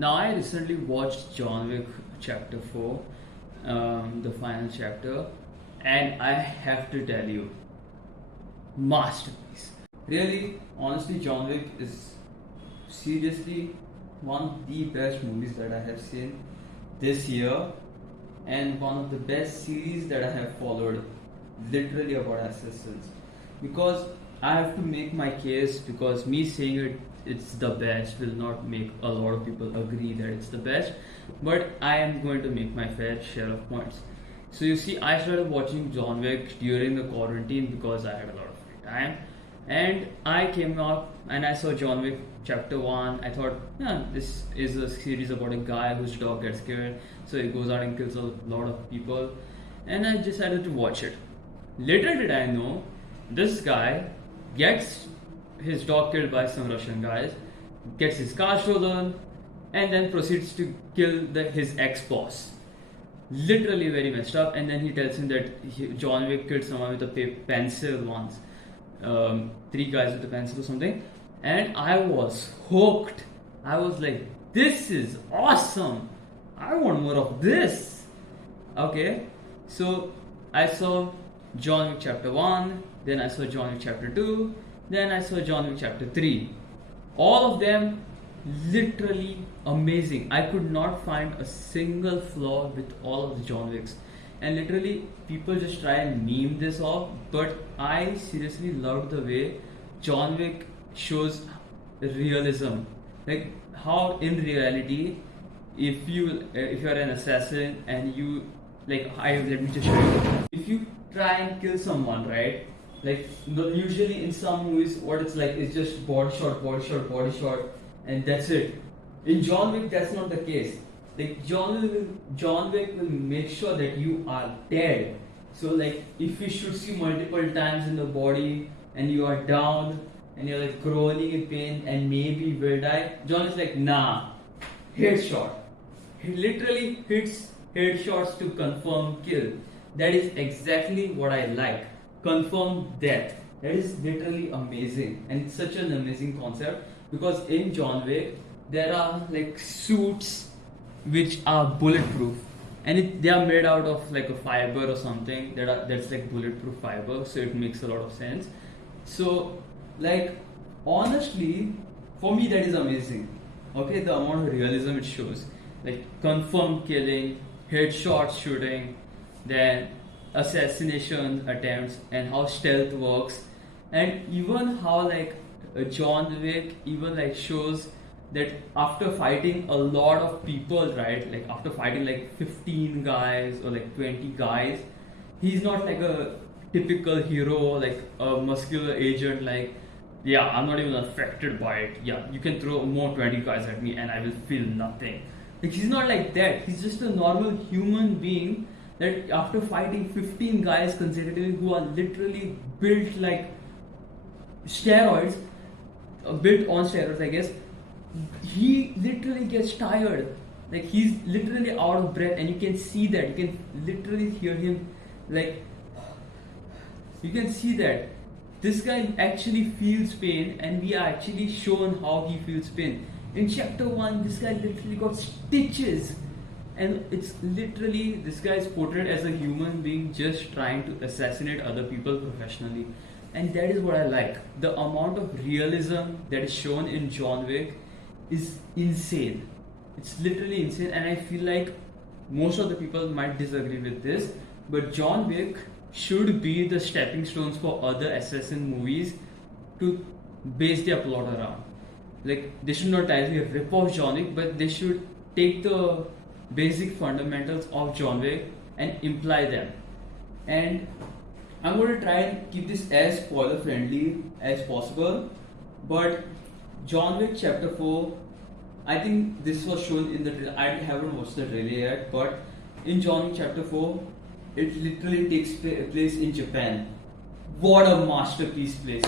Now, I recently watched John Wick Chapter 4, the final chapter, and I have to tell you, masterpiece. Really, honestly, John Wick is seriously one of the best movies that I have seen this year, and one of the best series that I have followed literally about assassins. Because I have to make my case, because me saying it's the best will not make a lot of people agree that it's the best, but I am going to make my fair share of points. So you see, I started watching John Wick during the quarantine because I had a lot of free time, and I came out and I saw John Wick Chapter 1. I thought, yeah, this is a series about a guy whose dog gets scared, so he goes out and kills a lot of people, and I decided to watch it. Later did I know, this guy gets his dog killed by some Russian guys, gets his car stolen, and then proceeds to kill his ex-boss. Literally very messed up. And then he tells him that John Wick killed someone with a pencil once, 3 guys with a pencil or something. And I was hooked. I was like, this is awesome. I want more of this. Okay, so I saw John Wick Chapter 1, then I saw John Wick Chapter 2, then I saw John Wick Chapter 3. All of them literally amazing. I could not find a single flaw with all of the John Wicks. And literally, people just try and meme this off, but I seriously loved the way John Wick shows realism. Like how in reality, if you are an assassin and you let me just show you. If you try and kill someone, right? Like usually in some movies, what it's like is just body shot, and that's it. In John Wick, that's not the case. Like John Wick will make sure that you are dead. So like if he shoots you multiple times in the body and you are down and you're like groaning in pain and maybe will die, John is like, nah, headshot. He literally hits headshots to confirm kill. That is exactly what I like. Confirm death. That is literally amazing, and it's such an amazing concept, because in John Wick there are like suits which are bulletproof, and they are made out of like a fiber or something that's like bulletproof fiber, so it makes a lot of sense. So like honestly, for me that is amazing. Okay, the amount of realism it shows, like confirmed killing, headshot shooting, then assassination attempts, and how stealth works, and even how like John Wick even like shows that after fighting a lot of people, right, like after fighting like 15 guys or like 20 guys, he's not like a typical hero, like a muscular agent, like, yeah, I'm not even affected by it, yeah, you can throw more 20 guys at me and I will feel nothing. Like he's not like that. He's just a normal human being that after fighting 15 guys consecutively who are literally built like steroids, built on steroids, I guess, he literally gets tired. Like he's literally out of breath, and you can see that. You can literally hear him, like, you can see that this guy actually feels pain, and we are actually shown how he feels pain. In Chapter 1, this guy literally got stitches, and it's literally, this guy is portrayed as a human being just trying to assassinate other people professionally, and that is what I like. The amount of realism that is shown in John Wick is insane. It's literally insane, and I feel like most of the people might disagree with this, but John Wick should be the stepping stones for other assassin movies to base their plot around. Like they should not directly rip off John Wick, but they should take the basic fundamentals of John Wick and imply them. And I'm going to try and keep this as spoiler friendly as possible, but John Wick Chapter 4, I think this was shown in the trailer. I haven't watched the trailer yet, but in John Wick Chapter 4, it literally takes place in Japan. What a masterpiece place.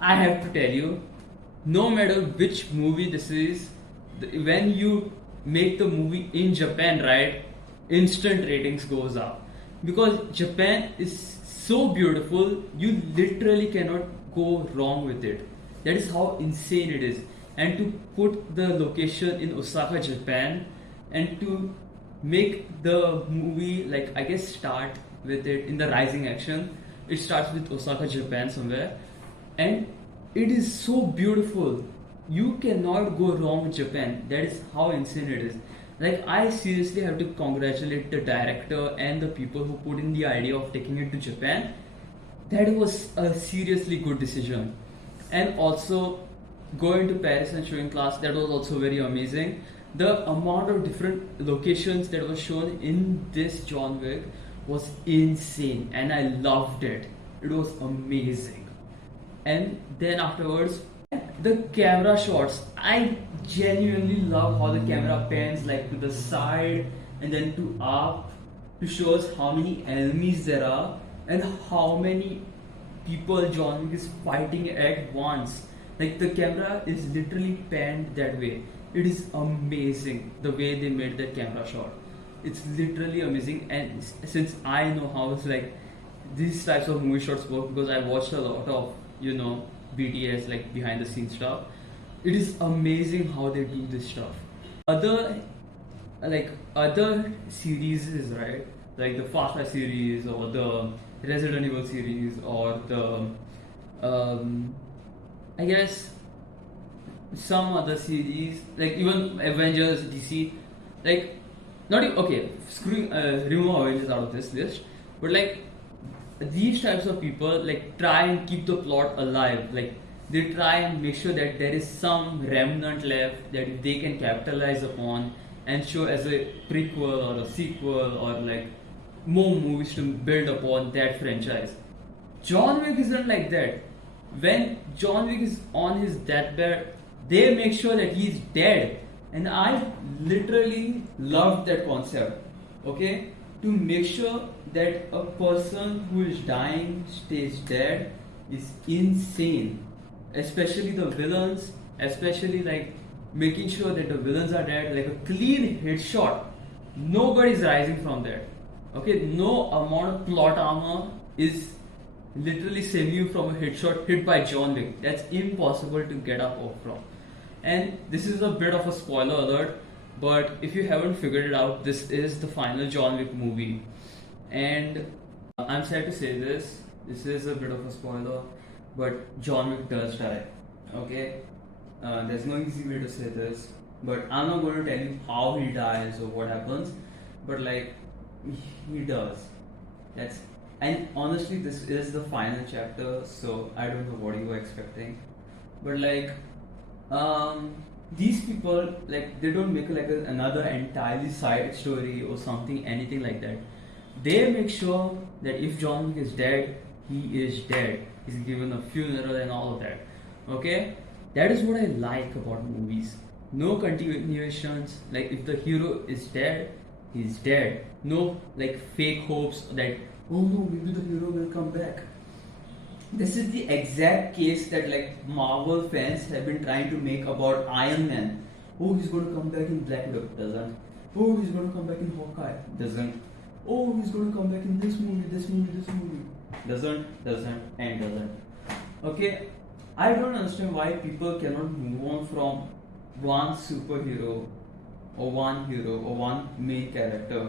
I have to tell you, no matter which movie this is, when you make the movie in Japan, right, instant ratings goes up, because Japan is so beautiful, you literally cannot go wrong with it. That is how insane it is. and to put the location in Osaka, Japan, and to make the movie, like, I guess, start with it in the rising action. It starts with Osaka, Japan somewhere, and it is so beautiful. You cannot go wrong with Japan. That is how insane it is. Like, I seriously have to congratulate the director and the people who put in the idea of taking it to Japan. That was a seriously good decision. And also, going to Paris and showing class, that was also very amazing. The amount of different locations that was shown in this John Wick was insane, and I loved it. It was amazing. And then afterwards, the camera shots, I genuinely love how the camera pans like to the side and then to up, to show us how many enemies there are and how many people John Wick is fighting at once. Like, the camera is literally panned that way. It is amazing the way they made that camera shot. It's literally amazing. And since I know how it's like these types of movie shots work, because I watched a lot of, BTS, like behind the scenes stuff, it is amazing how they do this stuff. Other series, right, like the Fast Five series or the Resident Evil series or the I guess some other series, like even Avengers, DC, like, not even, okay, remove Avengers out of this list, but like these types of people like try and keep the plot alive. Like, they try and make sure that there is some remnant left that they can capitalize upon and show as a prequel or a sequel, or like more movies to build upon that franchise. John Wick isn't like that. When John Wick is on his deathbed, they make sure that he's dead. And I literally loved that concept. Okay? To make sure that a person who is dying stays dead is insane. Especially the villains, especially like making sure that the villains are dead, like a clean headshot. Nobody's rising from that. Okay? No amount of plot armor is literally saving you from a headshot hit by John Wick. That's impossible to get up off from. And this is a bit of a spoiler alert, but if you haven't figured it out, this is the final John Wick movie. And I'm sad to say this is a bit of a spoiler, but John Wick does die. Okay? There's no easy way to say this, but I'm not going to tell you how he dies or what happens, but like, he does. And honestly, this is the final chapter, so I don't know what you were expecting. But like, these people, like, they don't make like another entirely side story or something, anything like that. They make sure that if John Wick is dead, he is dead. He's given a funeral and all of that. Okay? That is what I like about movies. No continuations. Like, if the hero is dead, he's dead. No like fake hopes that, oh no, maybe the hero will come back. This is the exact case that like Marvel fans have been trying to make about Iron Man. Oh, he's going to come back in Black Widow. Doesn't. Oh, he's going to come back in Hawkeye. Doesn't. Oh, he's going to come back in this movie. Doesn't. Okay, I don't understand why people cannot move on from one superhero or one hero or one main character.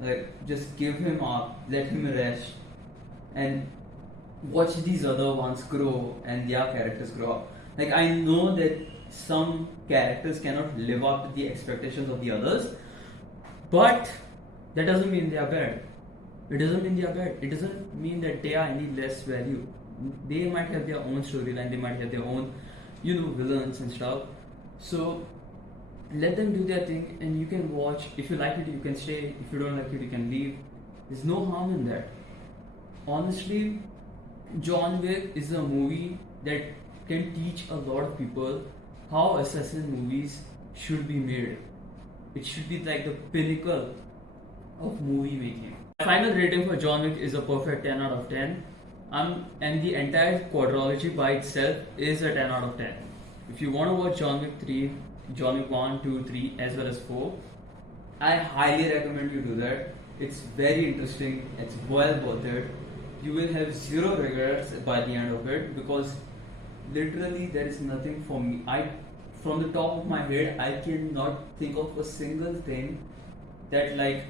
Like, just give him up, let him rest, and watch these other ones grow and their characters grow up. Like, I know that some characters cannot live up to the expectations of the others, but that doesn't mean they are bad. It doesn't mean that they are any less value. They might have their own storyline, they might have their own, villains and stuff. So let them do their thing, and you can watch. If you like it, you can stay. If you don't like it, you can leave. There's no harm in that. Honestly, John Wick is a movie that can teach a lot of people how assassin movies should be made. It should be like the pinnacle of movie making. My final rating for John Wick is a perfect 10 out of 10. And the entire quadrilogy by itself is a 10 out of 10. If you want to watch John Wick 3, John Wick 1, 2, 3, as well as 4, I highly recommend you do that. It's very interesting, it's well worth it. You will have zero regrets by the end of it, because literally there is nothing for me. I from the top of my head, I cannot think of a single thing that like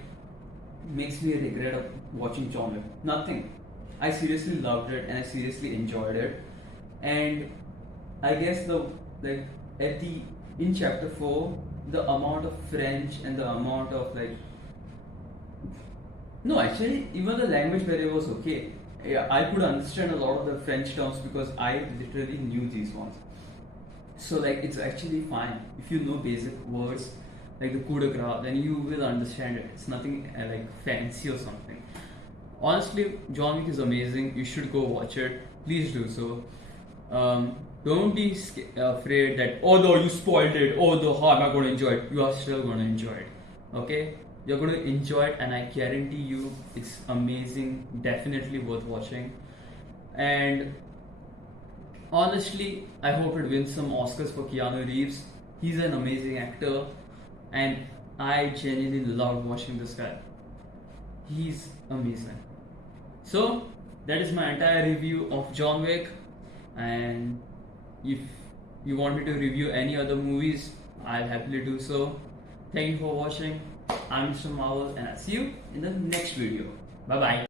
makes me regret of watching John Wick. Nothing. I seriously loved it and I seriously enjoyed it. And I guess the like at the in chapter 4, the amount of French and the amount of like no, actually, even the language barrier was okay. Yeah, I could understand a lot of the French terms because I literally knew these ones. So like it's actually fine if you know basic words like the coup de grace, then you will understand it. It's nothing like fancy or something. Honestly, John Wick is amazing. You should go watch it. Please do so. Don't be afraid that although you spoiled it, although how am I going to enjoy it? You are still going to enjoy it. Okay, you're going to enjoy it, and I guarantee you, it's amazing. Definitely worth watching. And honestly, I hope it wins some Oscars for Keanu Reeves. He's an amazing actor, and I genuinely love watching this guy. He's amazing. So that is my entire review of John Wick, and if you want me to review any other movies, I'll happily do so. Thank you for watching. I'm Mr. Marvel, and I'll see you in the next video. Bye bye.